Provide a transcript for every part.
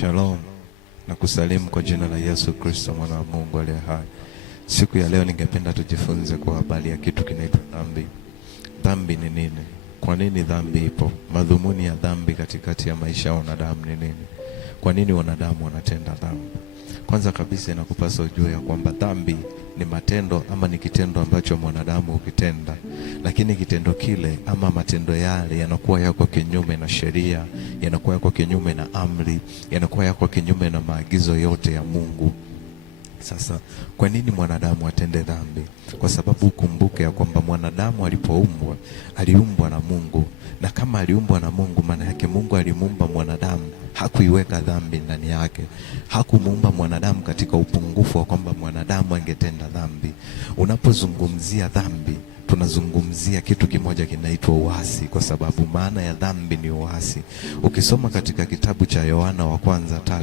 Shalom na kusalimu kwa jina la Yesu Kristo mwana wa Mungu aliye hai. Siku ya leo ningependa tujifunze kwa habari ya kitu kinaitwa dhambi. Dhambi ni nini? Kwa nini dhambi ipo? Madhumuni ya dhambi katikati ya maisha ya wanadamu ni nini? Kwa nini wanadamu wanatenda dhambi? Kwanza kabisa inakupasa ujue ya kwamba dhambi ni matendo ama ni kitendo ambacho mwanadamu ukitenda, lakini kitendo kile ama matendo yale yanakuwa yako kinyume na sheria, yanakuwa yako kinyume na amri, yanakuwa yako kinyume na maagizo yote ya Mungu. Sasa kwa nini mwanadamu atende dhambi? Kwa sababu ukumbuke ya kwamba mwanadamu alipoumbwa aliumbwa na Mungu, na kama aliumbwa na Mungu, maana yake Mungu alimuumba mwanadamu, hakuiweka dhambi ndani yake. Hakumuumba mwanadamu katika upungufu wa kwamba mwanadamu angetenda dhambi. Unapozungumzia dhambi, tunazungumzia kitu kimoja kinaitwa uasi, kwa sababu maana ya dhambi ni uasi. Ukisoma katika kitabu cha Yohana wa kwanza 3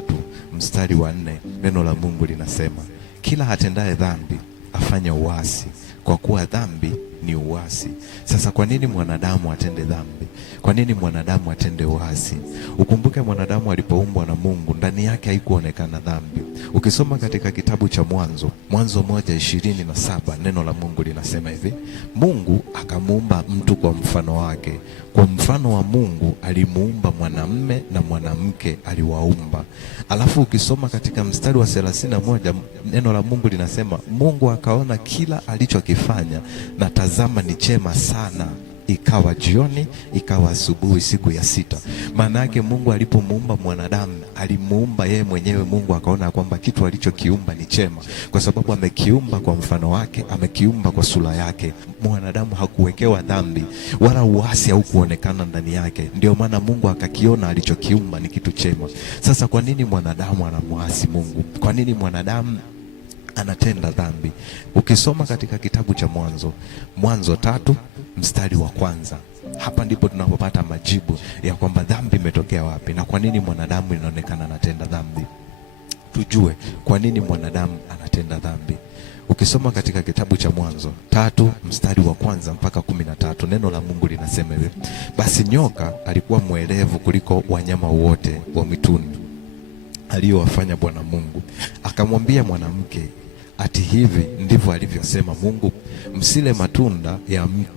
mstari wa 4, neno la Mungu linasema, kila atendaye dhambi afanya uasi, kwa kuwa dhambi ni uasi. Sasa kwa nini mwanadamu atende dhambi? Kwa nini mwanadamu atende uasi? Ukumbuke mwanadamu alipoumbwa na Mungu, ndani yake haikuonekana dhambi. Ukisoma katika kitabu cha Mwanzo 1:27, neno la Mungu linasema hivi, Mungu akamuumba mtu kwa mfano wake. Kwa mfano wa Mungu alimuumba mwanamume na mwanamke aliwaumba. Alafu ukisoma katika mstari wa 31, neno la Mungu linasema, Mungu akaona kila alichokifanya na tazama ni chema sana. Ikawa jioni, ikawa asubuhi, siku ya 6. Maana yake Mungu alipomuumba mwanadamu, alimuumba yeye mwenyewe. Mungu akaona kwamba kitu alichokiumba ni chema, kwa sababu amekiumba kwa mfano wake, amekiumba kwa sura yake. Mwanadamu hakuwekewa dhambi wala uasi haukuonekana ndani yake. Ndio maana Mungu akakiona alichokiumba ni kitu chema. Sasa kwa nini mwanadamu anamuasi Mungu? Kwa nini mwanadamu anatenda dhambi? Ukisoma katika kitabu cha Mwanzo 3 mstari wa 1, hapa ndipo tunapopata majibu ya kwamba dhambi imetokea wapi na kwa nini mwanadamu inaonekana anatenda dhambi. Tujue kwa nini mwanadamu anatenda dhambi. Ukisoma katika kitabu cha Mwanzo 3 mstari wa 1 mpaka 13, neno la Mungu linasema hivi, basi nyoka alikuwa mwerevu kuliko wanyama wote wa mwituni aliyowafanya Bwana Mungu. Akamwambia mwanamke, ati hivi ndivyo alivyosema Mungu, msile matunda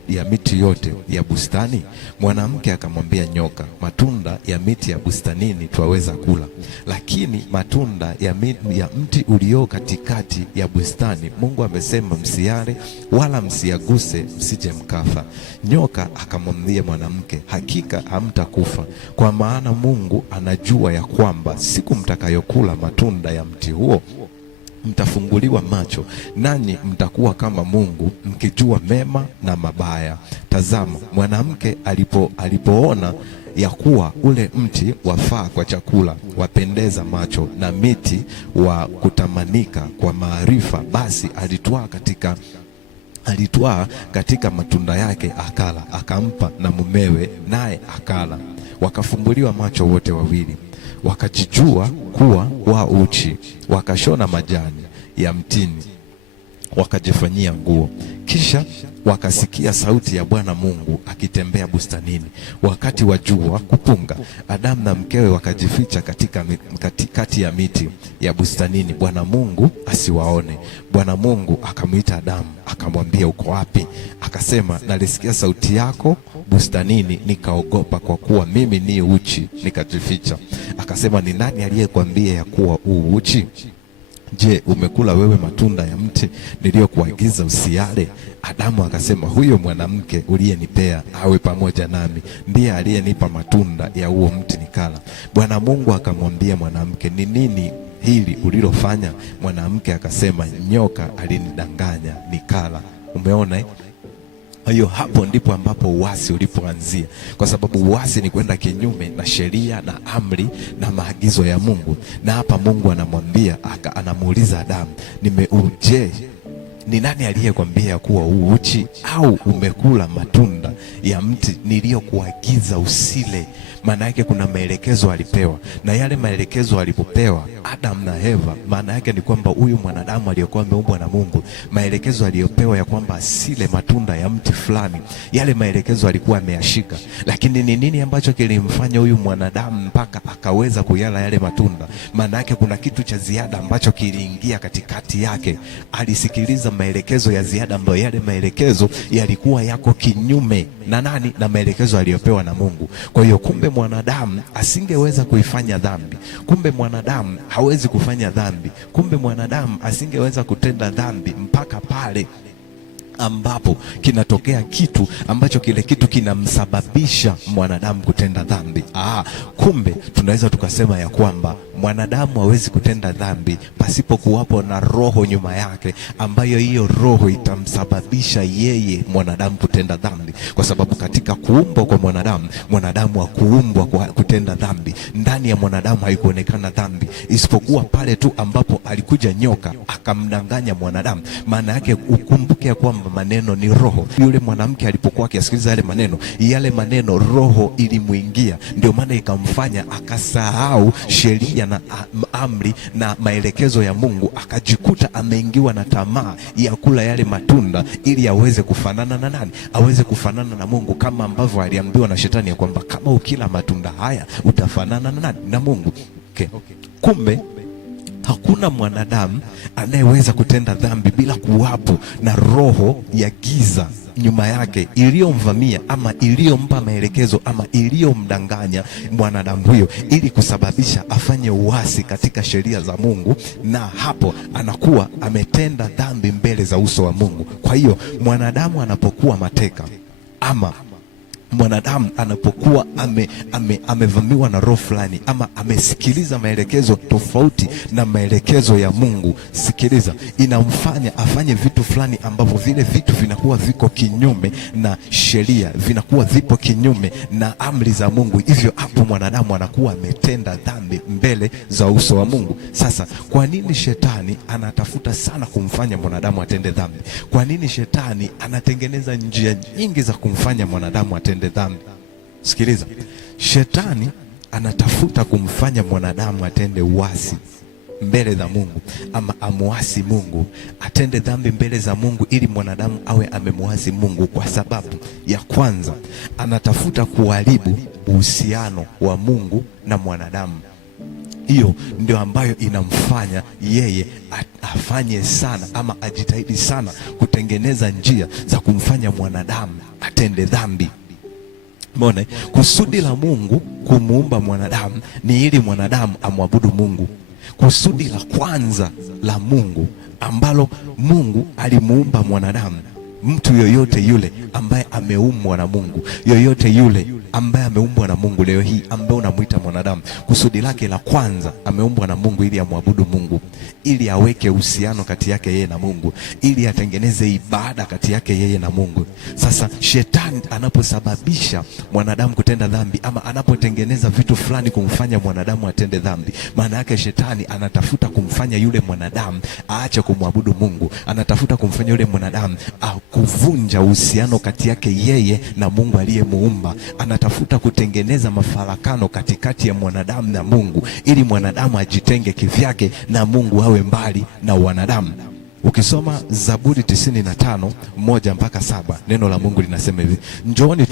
ya miti yote ya bustani? Mwanamke akamwambia nyoka, matunda ya miti ya bustanini twaweza kula, lakini matunda ya mti ulio katikati ya bustani Mungu amesema msiale wala msiaguse, msije mkafa. Nyoka akamwambia mwanamke, hakika hamtakufa, kwa maana Mungu anajua ya kwamba siku mtakayokula matunda ya mti huo mtafunguliwa macho, nanyi mtakuwa kama Mungu, mkijua mema na mabaya. Tazama, mwanamke alipoona ya kuwa ule mti wafaa kwa chakula, wapendeza macho, na miti wa kutamanika kwa maarifa, basi alitwaa katika matunda yake akala, akampa na mumewe, naye akala. Wakafumbuliwa macho wote wawili, wakajijua kuwa wa uchi, wakashona majani ya mtini wakajifanyia nguo. Kisha wakasikia sauti ya Bwana Mungu akitembea bustanini wakati wa jua kupunga. Adamu na mkewe wakajificha katikati ya miti ya bustanini, Bwana Mungu asiwaone. Bwana Mungu akamwita Adamu akamwambia, uko wapi? Akasema, nalisikia sauti yako bustanini, nikaogopa, kwa kuwa mimi ni uchi, nikajificha. Akasema, ni nani aliyekwambia ya kuwa uchi? Je, umekula wewe matunda ya mti niliyokuagiza usiale? Adamu akasema, huyo mwanamke uliyenipea awe pamoja nami ndiye aliyenipa matunda ya huo mti nikala. Bwana Mungu akamwambia mwanamke, ni nini hili ulilofanya? Mwanamke akasema, nyoka alinidanganya nikala. Umeona? Hiyo hapo ndipo ambapo uasi ulipoanzia, kwa sababu uasi ni kwenda kinyume na sheria na amri na maagizo ya Mungu. Na hapa Mungu anamuuliza Adamu, ni nani aliyekwambia kuwa uchi? Au umekula matunda ya mti niliyokuagiza usile? Maana yake kuna maelekezo alipewa, na yale maelekezo alipopewa Adam na Eva, maana yake ni kwamba huyu mwanadamu aliyokuwa ameumbwa na Mungu, maelekezo aliyopewa ya kwamba asile matunda ya mti fulani, yale maelekezo alikuwa ameyashika. Lakini ni nini ambacho kilimfanya huyu mwanadamu mpaka akaweza kuyala yale matunda? Maana yake kuna kitu cha ziada ambacho kiliingia katikati yake. Alisikiliza maelekezo ya ziada ambayo yale maelekezo yalikuwa yako kinyume na nani? Na maelekezo aliyopewa na Mungu. Kwa hiyo kumbe mwanadamu asingeweza kuifanya dhambi. Kumbe mwanadamu hawezi kufanya dhambi. Kumbe mwanadamu asingeweza kutenda dhambi mpaka pale ambapo kinatokea kitu ambacho kile kitu kinamsababisha mwanadamu kutenda dhambi. Kumbe tunaweza tukasema ya kwamba mwanadamu hawezi kutenda dhambi pasipo kuwapo na roho nyuma yake, ambayo hiyo roho itamsababisha yeye mwanadamu kutenda dhambi. Kwa sababu katika kuumbwa kwa mwanadamu hakuumbwa kwa kutenda dhambi. Ndani ya mwanadamu haikuonekana dhambi, isipokuwa pale tu ambapo alikuja nyoka akamdanganya mwanadamu. Maana yake ukumbuke ya kwamba maneno ni roho. Yule mwanamke alipokuwa akisikiliza yale maneno roho ilimuingia, ndio maana ikamfanya akasahau sheria na amri na maelekezo ya Mungu, akajikuta ameingiwa na tamaa ya kula yale matunda ili aweze kufanana na nani? Aweze kufanana na Mungu, kama ambavyo aliambiwa na shetani ya kwamba kama ukila matunda haya utafanana na nani? Na Mungu. Kumbe hakuna mwanadamu anayeweza kutenda dhambi bila kuwapo na roho ya giza nyuma yake iliyomvamia ama iliyompa maelekezo ama iliyomdanganya mwanadamu huyo ili kusababisha afanye uasi katika sheria za Mungu, na hapo anakuwa ametenda dhambi mbele za uso wa Mungu. Kwa hiyo mwanadamu anapokuwa mateka ama mwanadamu anapokuwa amevamiwa na roho fulani ama amesikiliza maelekezo tofauti na maelekezo ya Mungu, sikiliza, inamfanya afanye vitu fulani ambavyo vile vitu vinakuwa viko kinyume na sheria, vinakuwa vipo kinyume na amri za Mungu. Hivyo hapo mwanadamu anakuwa ametenda dhambi mbele za uso wa Mungu. Sasa kwa nini shetani anatafuta sana kumfanya mwanadamu atende dhambi? Kwa nini shetani anatengeneza njia nyingi za kumfanya mwanadamu atende dhambi? Sikiliza, shetani anatafuta kumfanya mwanadamu atende uasi mbele za Mungu, ama amuasi Mungu, atende dhambi mbele za Mungu, ili mwanadamu awe amemuasi Mungu. Kwa sababu ya kwanza, anatafuta kuharibu uhusiano wa Mungu na mwanadamu. Hiyo ndio ambayo inamfanya yeye afanye sana ama ajitahidi sana kutengeneza njia za kumfanya mwanadamu atende dhambi. Mbona kusudi la Mungu kumuumba mwanadamu ni ili mwanadamu amwabudu Mungu. Kusudi la kwanza la Mungu ambalo Mungu alimuumba mwanadamu, mtu yoyote yule ambaye ameumbwa na Mungu, yoyote yule ambaye ameumbwa na Mungu leo hii ambaye unamuita mwanadamu, kusudi lake la kwanza, ameumbwa na Mungu ili amwabudu Mungu, ili aweke uhusiano kati yake yeye na Mungu, ili atengeneze ibada kati yake yeye na Mungu. Sasa shetani anaposababisha mwanadamu kutenda dhambi ama anapotengeneza vitu fulani kumfanya mwanadamu atende dhambi, maana yake shetani anatafuta kumfanya yule mwanadamu aache kumwabudu Mungu, anatafuta kumfanya yule mwanadamu kuvunja uhusiano kati yake yeye na Mungu aliyemuumba. Anatafuta kutengeneza mafarakano katikati ya mwanadamu na Mungu, ili mwanadamu ajitenge kivyake na Mungu awe mbali na wanadamu. Ukisoma Zaburi 95:1-7, neno la Mungu linasema hivi: njooni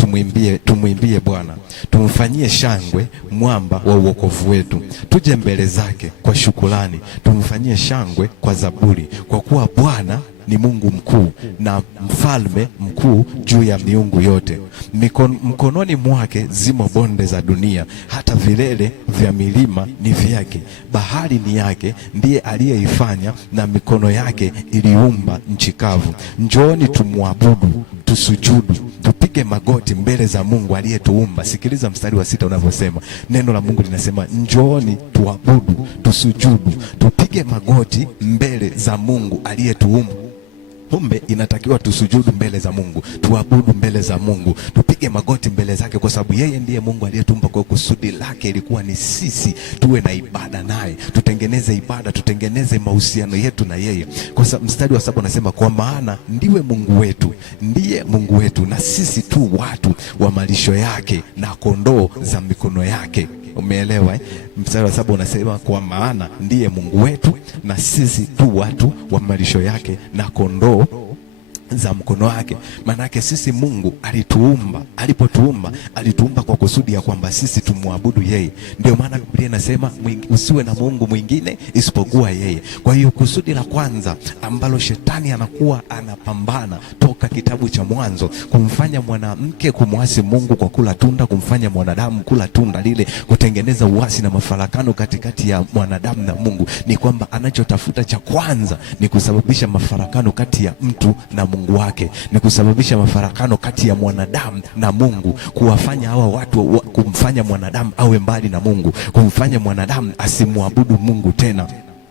tumwimbie Bwana, tumfanyie shangwe mwamba wa uokovu wetu. Tuje mbele zake kwa shukrani, tumfanyie shangwe kwa zaburi, kwa kuwa Bwana ni Mungu mkuu na mfalme mkuu juu ya miungu yote. Mkononi mwake zimo bonde za dunia, hata vilele vya milima ni vyake. Bahari ni yake, ndiye aliyeifanya, na mikono yake iliumba nchi kavu. Njooni tumwabudu, tusujudu, tupige magoti mbele za Mungu aliyetuumba. Sikiliza mstari wa 6 unavyosema. Neno la Mungu linasema njooni tuabudu, tusujudu, tupige magoti mbele za Mungu aliyetuumba. Kumbe inatakiwa tusujudu mbele za Mungu, tuabudu mbele za Mungu, tupige magoti mbele zake, kwa sababu yeye ndiye Mungu aliyetumba. Kwa kusudi lake ilikuwa ni sisi tuwe na ibada naye, tutengeneze ibada, tutengeneze mahusiano yetu na yeye. Kwa sababu mstari wa 7 unasema, kwa maana ndiwe Mungu wetu, ndiye Mungu wetu, na sisi tu watu wa malisho yake na kondoo za mikono yake. Umeelewa eh? Mstari wa 7 unasema, kwa maana ndiye Mungu wetu na sisi tu watu wa malisho yake na kondoo za mkono wake. Manake sisi Mungu alituumba, alipotuumba alituumba kwa kusudi ya kwamba sisi tumwabudu yeye. Ndio maana Biblia inasema usiwe na Mungu mwingine isipokuwa yeye. Kwa hiyo kusudi la kwanza ambalo shetani anakuwa anapambana toka kitabu cha Mwanzo, kumfanya mwanamke kumwasi Mungu kwa kula tunda, kumfanya mwanadamu kula tunda lile, kutengeneza uasi na mafarakano katikati ya mwanadamu na Mungu, ni kwamba anachotafuta cha kwanza ni kusababisha mafarakano kati ya mtu na Mungu wake, ni kusababisha mafarakano kati ya mwanadamu na Mungu, kuwafanya hawa watu kumfanya mwanadamu awe mbali na Mungu, kumfanya mwanadamu asimwabudu Mungu tena.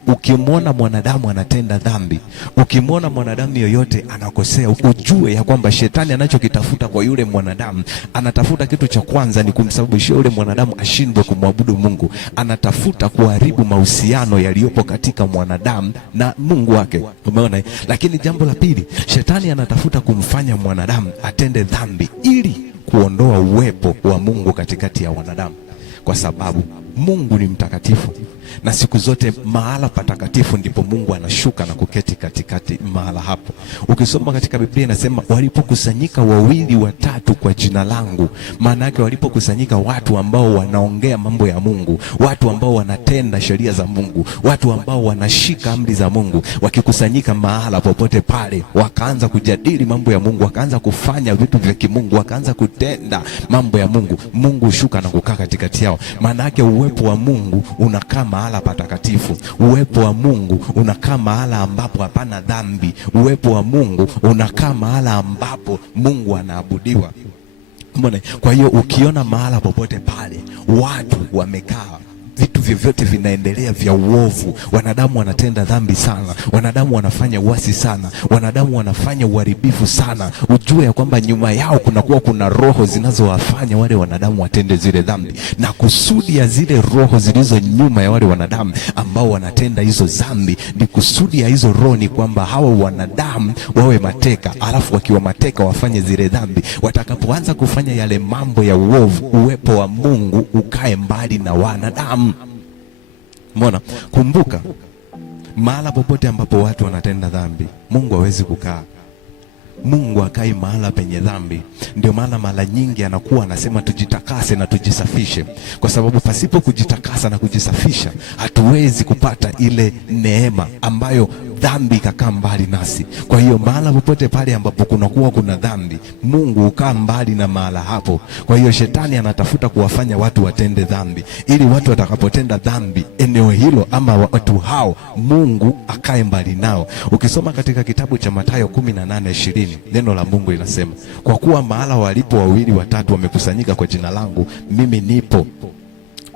Ukimwona mwanadamu anatenda dhambi, ukimwona mwanadamu yoyote anakosea, ujue ya kwamba shetani anachokitafuta kwa yule mwanadamu, anatafuta kitu cha kwanza ni kumsababishia yule mwanadamu ashindwe kumwabudu Mungu. Anatafuta kuharibu mahusiano yaliyopo katika mwanadamu na Mungu wake. Umeona? Lakini jambo la pili, shetani anatafuta kumfanya mwanadamu atende dhambi ili kuondoa uwepo wa Mungu katikati ya wanadamu, kwa sababu Mungu ni mtakatifu, na siku zote mahala patakatifu ndipo Mungu anashuka na kuketi katikati mahala hapo. Ukisoma katika Biblia inasema, walipokusanyika 2 au 3 kwa jina langu. Maana yake walipokusanyika watu ambao wanaongea mambo ya Mungu, watu ambao wanatenda sheria za Mungu, watu ambao wanashika amri za Mungu, wakikusanyika mahala popote pale, wakaanza kujadili mambo ya Mungu, wakaanza kufanya vitu vya kimungu, wakaanza kutenda mambo ya Mungu, Mungu hushuka na kukaa katikati yao. Maana yake uwepo wa Mungu unakaa mahala patakatifu. Uwepo wa Mungu unakaa mahala ambapo hapana dhambi. Uwepo wa Mungu unakaa mahala ambapo Mungu anaabudiwa. Mbona? Kwa hiyo ukiona mahala popote pale watu wamekaa, vitu vyovyote vinaendelea vya uovu, wanadamu wanatenda dhambi sana, wanadamu wanafanya uasi sana, wanadamu wanafanya uharibifu sana, ujue ya kwamba nyuma yao kuna roho zinazowafanya wale wanadamu watende zile dhambi. Na kusudi ya zile roho zilizo nyuma ya wale wanadamu ambao wanatenda hizo dhambi, ni kusudi ya hizo roho ni kwamba hawa wanadamu wawe mateka, alafu wakiwa mateka wafanye zile dhambi. Watakapoanza kufanya yale mambo ya uovu, uwepo wa Mungu ukae mbali na wanadamu. Mbona? Kumbuka, mahala popote ambapo watu wanatenda dhambi, Mungu hawezi kukaa. Mungu akai mahala penye dhambi. Ndio maana mara nyingi anakuwa anasema tujitakase na tujisafishe, kwa sababu pasipo kujitakasa na kujisafisha hatuwezi kupata ile neema ambayo dhambi ikakaa mbali nasi. Kwa hiyo mahala popote pale ambapo kuna dhambi, Mungu ukaa mbali na mahala hapo. Kwa hiyo shetani anatafuta kuwafanya watu watende dhambi, ili watu watakapotenda dhambi eneo hilo ama watu hao, Mungu akae mbali nao. Ukisoma katika kitabu cha Mathayo 18:20, neno la Mungu linasema, kwa kuwa mahala walipo 2 au 3 wamekusanyika kwa jina langu, mimi nipo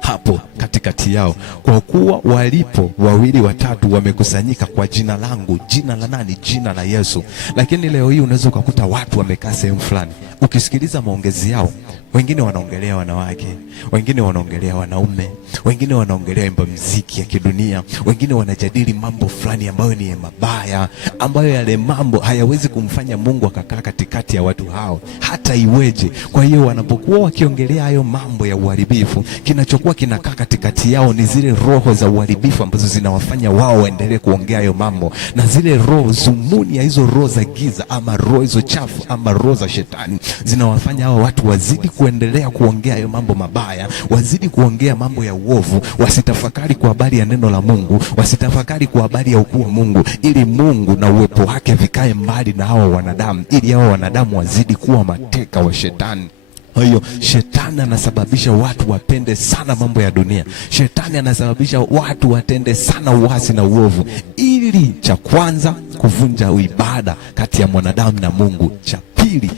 hapo katikati yao. Kwa kuwa walipo 2 au 3 wamekusanyika kwa jina langu. Jina la nani? Jina la Yesu. Lakini leo hii unaweza kukuta watu wamekaa sehemu fulani, ukisikiliza maongezi yao, wengine wanaongelea wanawake, wengine wanaongelea wanaume, wengine wanaongelea imba muziki ya kidunia, wengine wanajadili mambo fulani ambayo ni mabaya, ambayo yale mambo hayawezi kumfanya Mungu akakaa katikati ya watu hao hata iweje. Kwa hiyo wanapokuwa wakiongelea hayo mambo ya uharibifu, kinachokuwa kinakaa katikati yao ni zile roho za uharibifu ambazo zinawafanya wao waendelee kuongea hayo mambo. Na zile roho, zumuni ya hizo roho za giza ama roho hizo chafu ama roho za shetani, zinawafanya hao watu wazidi kuendelea kuongea hayo mambo mabaya, wazidi kuongea mambo ya uovu, wasitafakari kwa habari ya neno la Mungu, wasitafakari kwa habari ya ukuu wa Mungu, ili Mungu na uwepo wake vikae mbali na hawa wanadamu, ili hawa wanadamu wazidi kuwa mateka wa shetani. Kwa hiyo shetani anasababisha watu wapende sana mambo ya dunia. Shetani anasababisha watu watende sana uasi na uovu, ili cha kwanza kuvunja ibada kati ya mwanadamu na Mungu, cha pili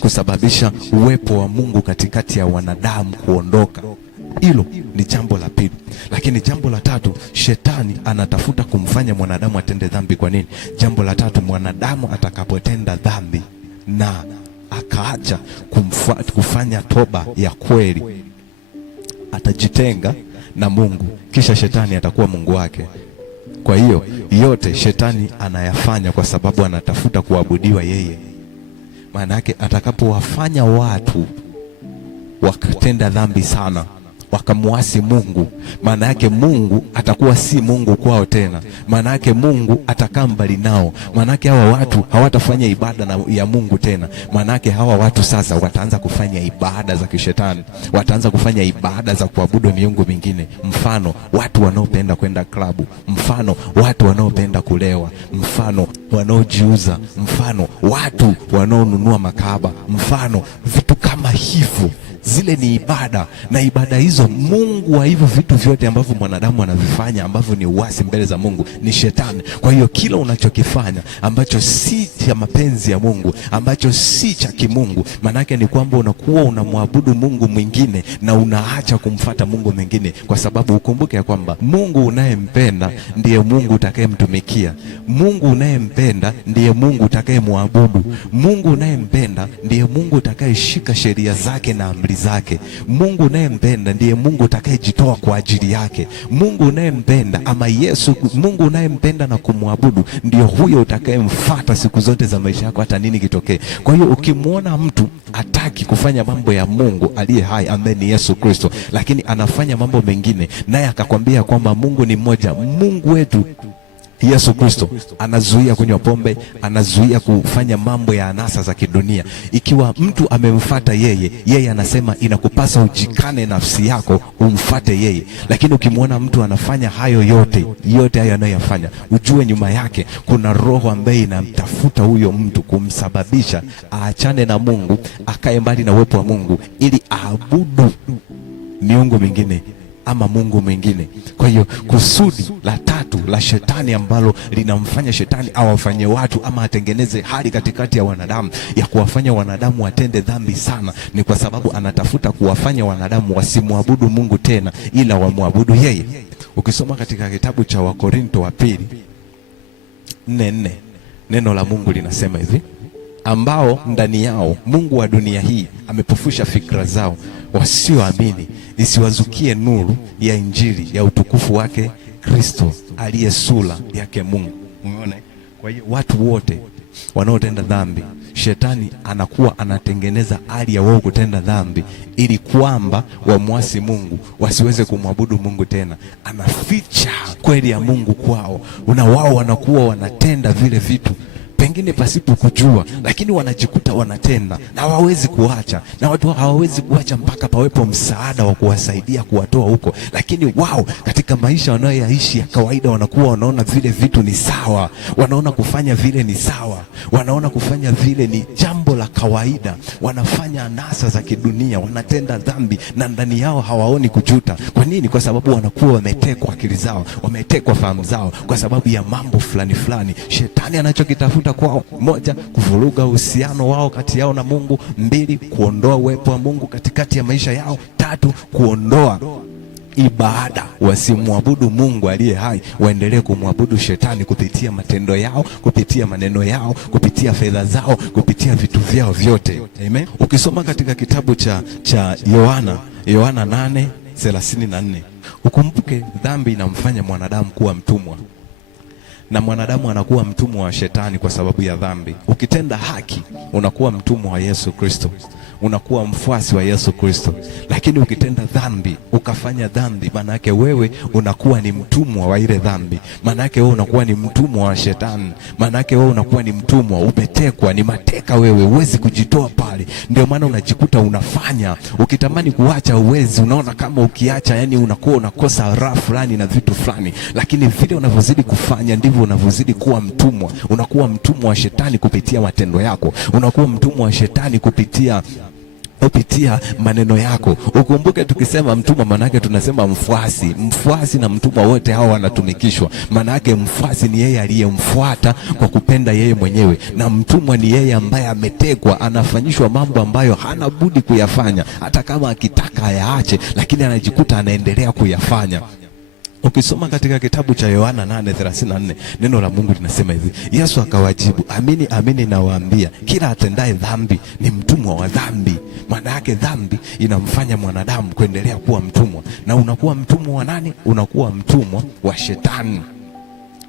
kusababisha uwepo wa Mungu katikati ya wanadamu kuondoka. Hilo ni jambo la pili. Lakini jambo la tatu, shetani anatafuta kumfanya mwanadamu atende dhambi. Kwa nini? Jambo la tatu, mwanadamu atakapotenda dhambi na akaacha kufanya toba ya kweli, atajitenga na Mungu, kisha shetani atakuwa Mungu wake. Kwa hiyo yote shetani anayafanya kwa sababu anatafuta kuabudiwa yeye. Maana yake atakapowafanya watu wakatenda dhambi sana, wakamuasi Mungu, maana yake Mungu atakuwa si Mungu kwao tena. Maana yake Mungu atakaa mbali nao. Maana yake hawa watu hawatafanya ibada ya Mungu tena. Maana yake hawa watu sasa wataanza kufanya ibada za kishetani, wataanza kufanya ibada za kuabudu miungu mingine. Mfano, watu wanaopenda kwenda klabu, mfano watu wanaopenda kulewa, mfano wanaojiuza, mfano watu wanaonunua makahaba, mfano vitu kama hivyo. Zile ni ibada, na ibada hizo, Mungu wa hivyo vitu vyote ambavyo mwanadamu anavifanya ambavyo ni uasi mbele za Mungu ni shetani. Kwa hiyo kila unachokifanya ambacho si cha mapenzi ya Mungu, ambacho si cha kimungu, manake ni kwamba unakuwa unamwabudu Mungu mwingine na unaacha kumfuata Mungu mwingine. Kwa sababu ukumbuke ya kwamba Mungu unayempenda ndiye Mungu utakayemtumikia. Mungu unayempenda ndiye Mungu utakayemwabudu. Mungu unayempenda ndiye Mungu utakayeshika sheria zake na amri zake. Mungu unayempenda ndiye Mungu utakayejitoa kwa ajili yake. Mungu unayempenda ama Yesu, Mungu unayempenda na kumwabudu ndio huyo utakayemfuata siku zote za maisha yako, hata nini kitokee. Kwa hiyo ukimwona mtu hataki kufanya mambo ya Mungu aliye hai ambaye ni Yesu Kristo, lakini anafanya mambo mengine, naye akakwambia kwamba Mungu ni mmoja, Mungu wetu Yesu Kristo anazuia kunywa pombe, anazuia kufanya mambo ya anasa za kidunia. Ikiwa mtu amemfuata yeye anasema inakupasa ujikane nafsi yako umfuate yeye. Lakini ukimwona mtu anafanya hayo yote hayo anayoyafanya, ujue nyuma yake kuna roho ambaye inamtafuta huyo mtu kumsababisha aachane na Mungu, akae mbali na uwepo wa Mungu ili aabudu miungu mingine ama Mungu mwingine. Kwa hiyo kusudi la tatu la shetani ambalo linamfanya shetani awafanye watu ama atengeneze hali katikati ya wanadamu ya kuwafanya wanadamu watende dhambi sana, ni kwa sababu anatafuta kuwafanya wanadamu wasimwabudu Mungu tena, ila wamwabudu yeye. Ukisoma katika kitabu cha Wakorinto wa pili 4:4 neno la Mungu linasema hivi: ambao ndani yao Mungu wa dunia hii amepofusha fikra zao, wasioamini, isiwazukie nuru ya injili ya utukufu wake Kristo aliye sura yake Mungu. Umeona? Kwa hiyo watu wote wanaotenda dhambi, shetani anakuwa anatengeneza hali ya wao kutenda dhambi ili kwamba wamwasi Mungu, wasiweze kumwabudu Mungu tena. Anaficha kweli ya Mungu kwao, na wao wanakuwa wanatenda vile vitu pengine pasipo kujua, lakini wanajikuta wanatenda na hawawezi kuacha, na watu hawawezi kuacha mpaka pawepo msaada wa kuwasaidia kuwatoa huko. Lakini wao katika maisha wanayoishi ya kawaida wanakuwa wanaona vile vitu ni sawa, wanaona kufanya vile ni sawa, wanaona kufanya vile ni jambo la kawaida. Wanafanya anasa za kidunia, wanatenda dhambi na ndani yao hawaoni kujuta. Kwa nini? Kwa sababu wanakuwa wametekwa akili zao, wametekwa fahamu zao kwa sababu ya mambo fulani fulani. Shetani anachokitafuta kwao, moja, kuvuruga uhusiano wao kati yao na Mungu; mbili, kuondoa uwepo wa Mungu katikati ya maisha yao; tatu, kuondoa ibada, wasimwabudu Mungu aliye hai, waendelee kumwabudu shetani kupitia matendo yao, kupitia maneno yao, kupitia fedha zao, kupitia vitu vyao vyote. Amen. Ukisoma katika kitabu cha Yohana 8:34, ukumbuke dhambi inamfanya mwanadamu kuwa mtumwa, na mwanadamu anakuwa mtumwa wa shetani kwa sababu ya dhambi. Ukitenda haki unakuwa mtumwa wa Yesu Kristo, unakuwa mfuasi wa Yesu Kristo. Lakini ukitenda dhambi, ukafanya dhambi, maana yake wewe unakuwa ni mtumwa wa ile dhambi. Maana yake wewe unakuwa ni mtumwa wa shetani. Maana yake wewe unakuwa ni mtumwa, umetekwa, ni mateka wewe, huwezi kujitoa pale. Ndio maana unajikuta unafanya, ukitamani kuacha uwezi, unaona kama ukiacha yani unakuwa unakosa raha fulani na vitu fulani. Lakini vile unavyozidi kufanya ndivyo unavyozidi kuwa mtumwa. Unakuwa mtumwa wa shetani kupitia matendo yako, unakuwa mtumwa wa shetani kupitia kupitia maneno yako. Ukumbuke tukisema mtumwa manake tunasema mfuasi. Mfuasi na mtumwa wote hao wanatumikishwa. Manake mfuasi ni yeye aliyemfuata kwa kupenda yeye mwenyewe, na mtumwa ni yeye ambaye ametekwa, anafanyishwa mambo ambayo hana budi kuyafanya, hata kama akitaka ayaache, lakini anajikuta anaendelea kuyafanya. Ukisoma katika kitabu cha Yohana 8:34 neno la Mungu linasema hivi: Yesu akawajibu, amini amini nawaambia, kila atendaye dhambi ni mtumwa wa dhambi. Maana yake dhambi inamfanya mwanadamu kuendelea kuwa mtumwa. Na unakuwa mtumwa wa nani? Unakuwa mtumwa wa Shetani.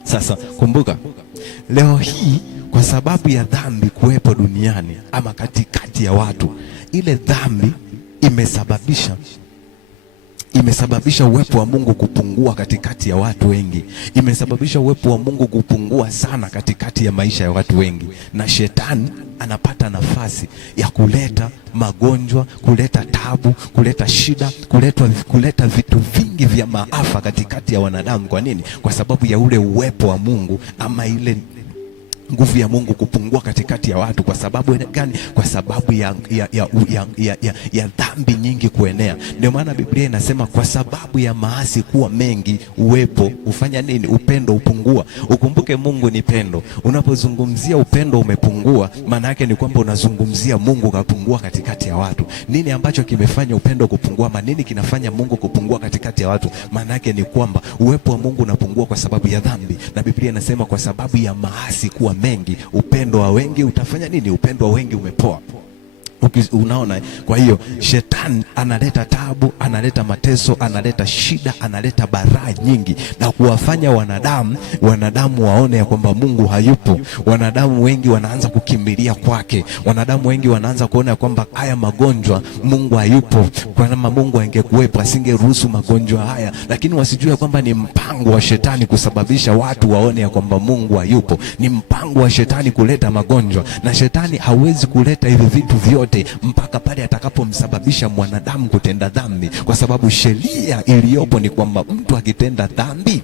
Sasa kumbuka, leo hii kwa sababu ya dhambi kuwepo duniani ama katikati ya watu, ile dhambi imesababisha uwepo wa Mungu kupungua katikati ya watu wengi. Imesababisha uwepo wa Mungu kupungua sana katikati ya maisha ya watu wengi. Na Shetani anapata nafasi ya kuleta magonjwa, kuleta tabu, kuleta shida, kuleta vitu vingi vya maafa katikati ya wanadamu. Kwa nini? Kwa sababu ya ule uwepo wa Mungu ama ile nguvu ya Mungu kupungua katikati ya watu. Kwa sababu gani? Kwa sababu ya dhambi nyingi kuenea. Ndio maana Biblia inasema kwa sababu ya maasi kuwa mengi, uwepo ufanya nini? Upendo upungua. Ukumbuke Mungu ni pendo. Unapozungumzia upendo umepungua, maana yake ni kwamba unazungumzia Mungu kapungua katikati ya watu. Nini ambacho kimefanya upendo kupungua? Nini kinafanya Mungu kupungua katikati ya watu? Maana yake ni kwamba uwepo wa Mungu unapungua kwa sababu ya dhambi. Na Biblia inasema kwa sababu ya maasi kuwa mengi, upendo wa wengi utafanya nini? Upendo wa wengi umepoa. Unaona? Kwa hiyo Shetani analeta tabu, analeta mateso, analeta shida, analeta balaa nyingi, na kuwafanya wanadamu waone ya kwamba Mungu hayupo. Wanadamu wengi wanaanza kukimbilia kwake. Wanadamu wengi wanaanza kuona ya kwamba haya magonjwa Mungu hayupo. Kwa kama Mungu angekuwepo asingeruhusu magonjwa haya, lakini wasijue kwamba ni mpango wa Shetani kusababisha watu waone ya kwamba Mungu hayupo. Ni mpango wa Shetani kuleta magonjwa, na Shetani hawezi kuleta hivi vitu vyote mpaka pale atakapomsababisha mwanadamu kutenda dhambi, kwa sababu sheria iliyopo ni kwamba mtu akitenda dhambi,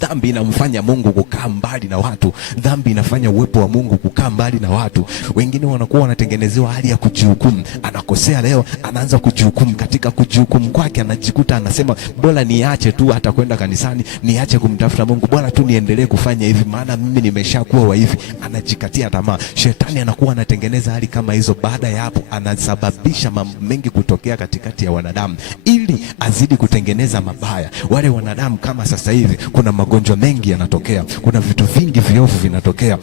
dhambi inamfanya Mungu kukaa mbali na watu. Dhambi inafanya uwepo wa Mungu kukaa mbali na watu. Wengine wanakuwa wanatengenezewa hali ya kujihukumu. Anakosea leo, anaanza kujihukumu. Katika kujihukumu kwake anajikuta anasema bora niache tu hata kwenda kanisani, niache kumtafuta Mungu, bora tu niendelee kufanya hivi maana mimi nimeshakuwa wa hivi. Anajikatia tamaa. Shetani anakuwa anatengeneza hali kama hizo. Baada ya hapo anasababisha mambo mengi kutokea katikati ya wanadamu ili azidi kutengeneza mabaya. Wale wanadamu kama sasa hivi kuna magonjwa mengi yanatokea, kuna vitu vingi viovu vinatokea,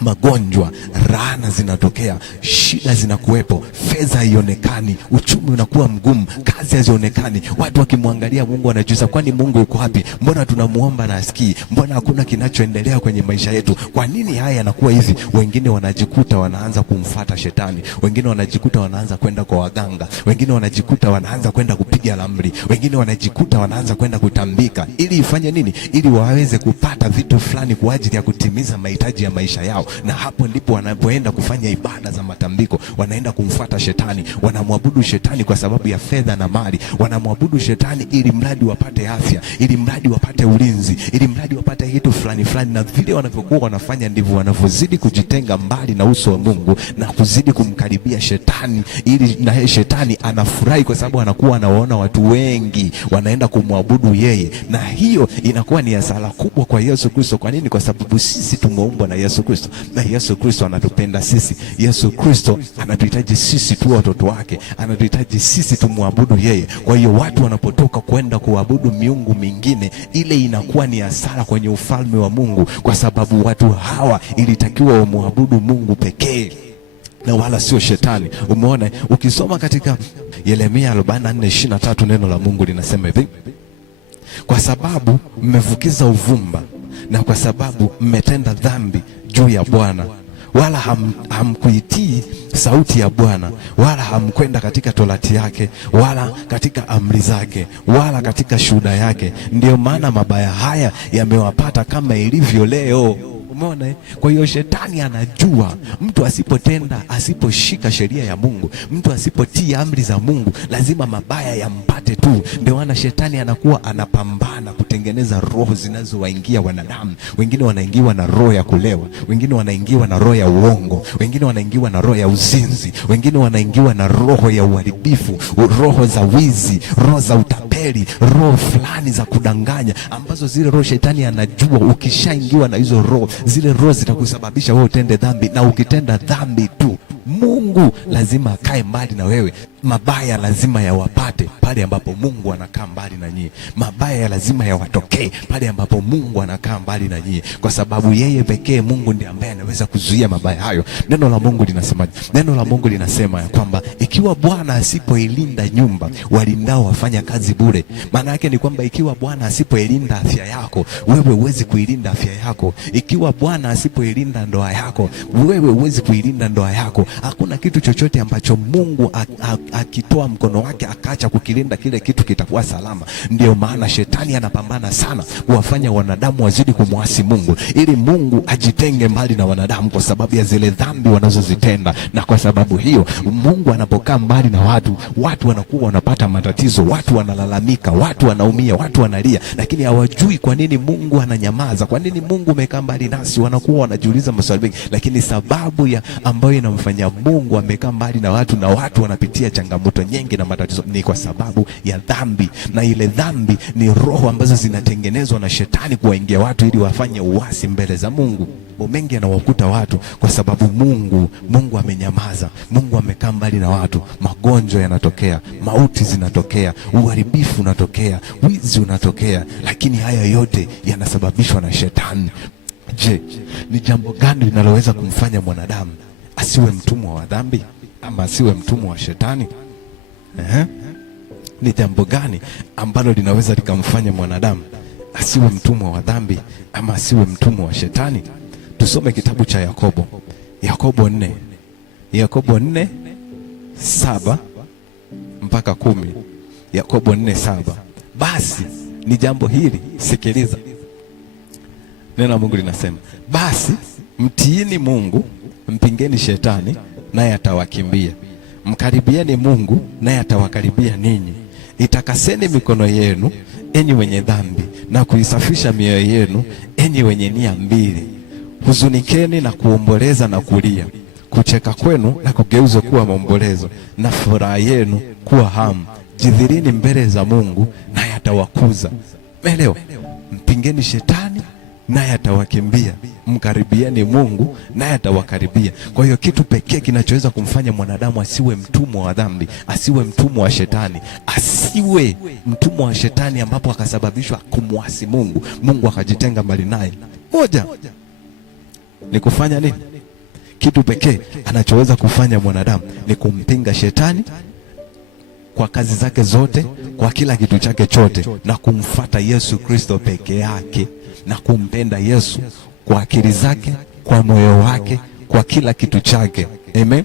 magonjwa, laana zinatokea, shida zinakuwepo, fedha haionekani, uchumi unakuwa mgumu, kazi hazionekani. Watu wakimwangalia Mungu wanajiuliza, kwani Mungu yuko wapi? Mbona tunamuomba na asikii? Mbona hakuna kinachoendelea kwenye maisha yetu? Kwa nini haya yanakuwa hivi? Wengine wanajikuta wanaanza kumfuata Shetani, wengine wanajikuta wanaanza kwenda kwa waganga, wengine wanajikuta wanaanza kwenda kupiga ramli, wengine wanajikuta wanaanza kwenda kutambika. Ili ifanye nini? Ili waweze kupata vitu fulani kwa ajili ya kutimiza mahitaji ya maisha yao. Na hapo ndipo wanapoenda kufanya ibada za matambiko, wanaenda kumfuata Shetani, wanamwabudu Shetani kwa sababu ya fedha na mali, wanamwabudu Shetani ili mradi wapate afya, ili mradi wapate ulinzi, ili mradi wapate kitu fulani fulani. Na vile wanavyokuwa wanafanya ndivyo wanavyozidi kujitenga mbali na uso wa Mungu na kuzidi kumkaribia Shetani, ili na Shetani anafurahi kwa sababu anakuwa anawaona watu wengi wanaenda kumwabudu yeye, na hiyo inakuwa ni hasara kubwa kwa Yesu Kristo. Kwa nini? Kwa sababu sisi tumeumbwa na Yesu Kristo, na Yesu Kristo anatupenda sisi. Yesu Kristo anatuhitaji sisi tu watoto wake, anatuhitaji sisi tumwabudu yeye. Kwa hiyo watu wanapotoka kwenda kuabudu miungu mingine, ile inakuwa ni hasara kwenye ufalme wa Mungu, kwa sababu watu hawa ilitakiwa wamwabudu Mungu pekee na wala sio Shetani. Umeona, ukisoma katika Yeremia 44:23 neno la Mungu linasema hivi: kwa sababu mmefukiza uvumba na kwa sababu mmetenda dhambi juu ya Bwana, wala hamkuitii sauti ya Bwana, wala hamkwenda katika torati yake, wala katika amri zake, wala katika shuhuda yake, ndio maana mabaya haya yamewapata kama ilivyo leo. Umeona? Kwa hiyo shetani anajua mtu asiposhika sheria ya Mungu, mtu asipotii amri za Mungu, lazima mabaya yampate tu. Ndio maana shetani anakuwa anapambana kutengeneza roho zinazowaingia wanadamu. Wengine wanaingiwa na roho ya kulewa, wengine wanaingiwa na roho ya uongo, wengine wanaingiwa na roho ya uzinzi, wengine wanaingiwa na roho ya uharibifu, roho za wizi, roho za utapeli, roho fulani za kudanganya, ambazo zile roho shetani anajua ukishaingiwa na hizo roho, zile roho zitakusababisha wewe utende dhambi, na ukitenda dhambi tu Mungu lazima akae mbali na wewe. Mabaya lazima yawapate pale ambapo Mungu anakaa mbali na nyinyi. Mabaya lazima yawatokee pale ambapo Mungu anakaa mbali na nyinyi, kwa sababu yeye pekee Mungu ndiye ambaye anaweza kuzuia mabaya hayo. Neno la Mungu linasemaje? Neno la Mungu linasema ya kwamba ikiwa Bwana asipoilinda nyumba, walindao wafanya kazi bure. Maana yake ni kwamba ikiwa Bwana asipoilinda afya yako, wewe huwezi kuilinda afya yako. Ikiwa Bwana asipoilinda ndoa yako, wewe huwezi kuilinda ndoa yako. Hakuna kitu chochote ambacho Mungu akitoa mkono wake akaacha kukilinda, kile kitu kitakuwa salama. Ndio maana shetani anapambana sana kuwafanya wanadamu wazidi kumwasi Mungu, ili Mungu ajitenge mbali na wanadamu kwa sababu ya zile dhambi wanazozitenda. Na kwa sababu hiyo Mungu anapokaa mbali na watu wanakuwa wanapata matatizo, watu wanalalamika, watu wanaumia, watu wanalia, lakini hawajui kwa nini Mungu ananyamaza, kwa nini Mungu amekaa mbali nasi. Wanakuwa wanajiuliza maswali mengi, lakini sababu ya ambayo inamfanya Mungu amekaa mbali na watu wanapitia changamoto nyingi na matatizo ni kwa sababu ya dhambi. Na ile dhambi ni roho ambazo zinatengenezwa na shetani kuwaingia watu ili wafanye uasi mbele za Mungu. Mengi yanawakuta watu kwa sababu Mungu amenyamaza, Mungu amekaa mbali na watu. Magonjwa yanatokea, mauti zinatokea, uharibifu unatokea, wizi unatokea, lakini haya yote yanasababishwa na shetani. Je, ni jambo gani linaloweza kumfanya mwanadamu asiwe mtumwa wa dhambi ama asiwe mtumwa wa shetani? Ni jambo gani ambalo linaweza likamfanya mwanadamu asiwe mtumwa wa dhambi ama asiwe mtumwa wa shetani? Tusome kitabu cha Yakobo 4:7 mpaka 10. Yakobo 4:7. Basi ni jambo hili, sikiliza. Neno la Mungu linasema, basi mtiini Mungu, mpingeni shetani naye atawakimbia. Mkaribieni Mungu naye atawakaribia ninyi. Itakaseni mikono yenu enyi wenye dhambi, na kuisafisha mioyo yenu enyi wenye nia mbili. Huzunikeni na kuomboleza na kulia. Kucheka kwenu na kugeuzwa kuwa maombolezo, na furaha yenu kuwa hamu. Jidhirini mbele za Mungu naye atawakuza. Elewa, mpingeni shetani naye atawakimbia, mkaribieni Mungu naye atawakaribia. Kwa hiyo kitu pekee kinachoweza kumfanya mwanadamu asiwe mtumwa wa dhambi, asiwe mtumwa wa shetani, asiwe mtumwa wa shetani ambapo akasababishwa kumwasi Mungu, Mungu akajitenga mbali naye, moja ni kufanya nini? Kitu pekee anachoweza kufanya mwanadamu ni kumpinga shetani kwa kazi zake zote, kwa kila kitu chake chote, na kumfuata Yesu Kristo peke yake, na kumpenda Yesu kwa akili zake, kwa moyo wake, kwa kila kitu chake. Amen.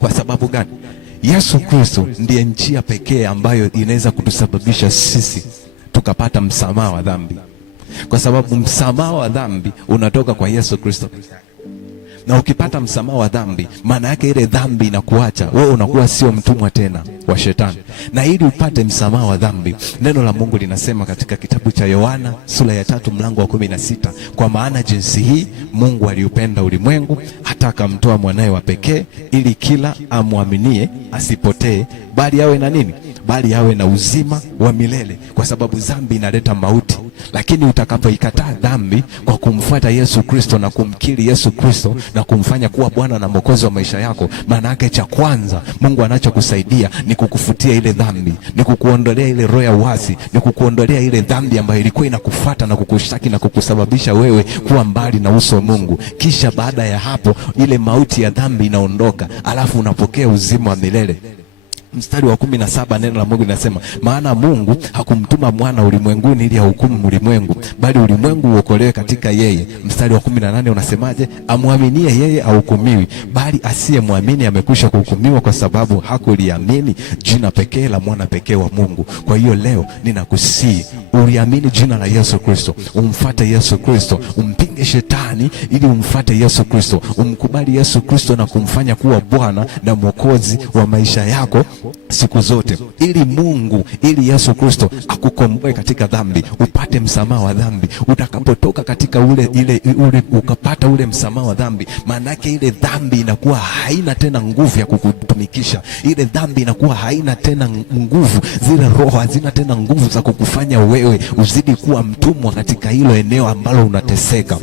Kwa sababu gani? Yesu Kristo ndiye njia pekee ambayo inaweza kutusababisha sisi tukapata msamaha wa dhambi, kwa sababu msamaha wa dhambi unatoka kwa Yesu Kristo. Na ukipata msamaha wa dhambi, maana yake ile dhambi inakuacha wewe, unakuwa sio mtumwa tena wa shetani. Na ili upate msamaha wa dhambi, neno la Mungu linasema katika kitabu cha Yohana sura ya 3 mlango wa 16, kwa maana jinsi hii Mungu aliupenda ulimwengu hata akamtoa mwanae wa pekee, ili kila amwaminie asipotee, bali awe na nini? Bali awe na uzima wa milele. Kwa sababu dhambi inaleta mauti, lakini utakapoikataa dhambi kwa kumfuata Yesu Kristo na kumkiri Yesu Kristo na kumfanya kuwa Bwana na Mwokozi wa maisha yako, maana yake cha kwanza Mungu anachokusaidia ni kukufutia ile dhambi, ni kukuondolea ile roho ya uasi, ni kukuondolea ile dhambi ambayo ilikuwa inakufuata na kukushtaki na kukusababisha wewe kuwa mbali na uso wa Mungu. Kisha baada ya hapo ile mauti ya dhambi inaondoka, alafu unapokea uzima wa milele. Mstari wa 17 neno la Mungu linasema, maana Mungu hakumtuma mwana ulimwenguni ili ahukumu ulimwengu, bali ulimwengu uokolewe katika yeye. Mstari wa 18 unasemaje? Amwaminie yeye ahukumiwi, bali asiyemwamini amekwisha kuhukumiwa kwa sababu hakuliamini jina pekee la mwana pekee wa Mungu. Kwa hiyo leo ninakusihi uliamini jina la Yesu Kristo, umfuate Yesu Kristo, umpinge shetani ili umfuate Yesu Kristo, umkubali Yesu Kristo na kumfanya kuwa Bwana na Mwokozi wa maisha yako siku zote, ili Yesu Kristo akukomboe katika dhambi, upate msamaha wa dhambi. Utakapotoka katika ukapata ule msamaha wa dhambi, maana yake ile dhambi inakuwa haina tena nguvu ya kukutumikisha. Ile dhambi inakuwa haina tena nguvu, zile roho hazina tena nguvu za kukufanya wewe uzidi kuwa mtumwa katika hilo eneo ambalo unateseka.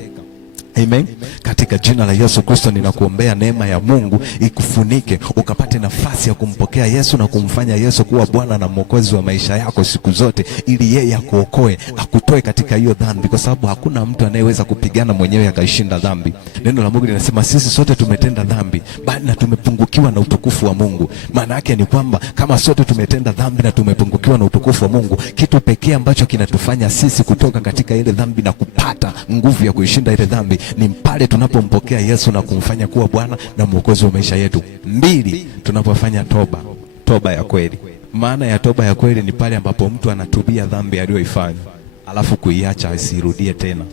Amen. Katika jina la Yesu Kristo ninakuombea neema ya Mungu ikufunike, ukapate nafasi ya kumpokea Yesu na kumfanya Yesu kuwa Bwana na Mwokozi wa maisha yako siku zote, ili yeye akuokoe, akutoe katika hiyo dhambi, kwa sababu hakuna mtu anayeweza kupigana mwenyewe akaishinda dhambi. Neno la Mungu linasema sisi sote tumetenda dhambi, bali na tumepungukiwa na utukufu wa Mungu. Maana yake ni kwamba kama sote tumetenda dhambi na tumepungukiwa na utukufu wa Mungu, kitu pekee ambacho kinatufanya sisi kutoka katika ile dhambi na kupata nguvu ya kuishinda ile dhambi ni pale tunapompokea Yesu na kumfanya kuwa Bwana na Mwokozi wa maisha yetu. 2, tunapofanya toba ya kweli. Maana ya toba ya kweli ni pale ambapo mtu anatubia dhambi aliyoifanya, alafu kuiacha asirudie tena.